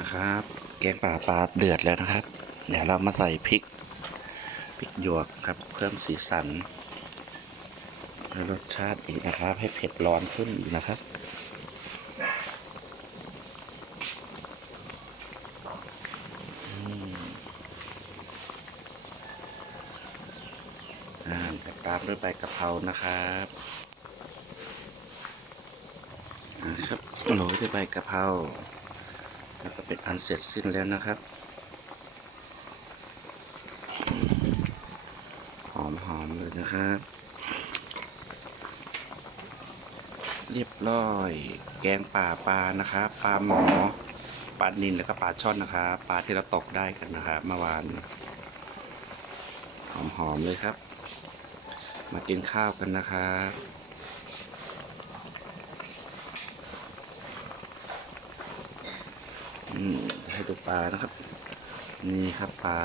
นะครับ แกงป่าปลาเดือดแล้วนะครับ เดี๋ยวเรามาใส่พริกพริกหยวกครับเพิ่มสีสันและรสชาติอีกนะครับ ให้เผ็ดร้อนขึ้นอีกนะครับอืมอ่าตามด้วยใบกะเพรานะครับนะครับโรยด้วยใบกะเพรา แล้วก็เป็นอันเสร็จสิ้นแล้วนะครับหอมหอมๆเลยนะครับ เรียบร้อย แกงป่าปลานะครับ ปลาหมอ ปลานินแล้วก็ปลาช่อนนะครับ ปลาที่เราตกได้กันนะครับเมื่อวาน หอมหอมๆเลยครับ มากินข้าวกันนะครับอืม ให้ดูปลานะครับ นี่ครับปลา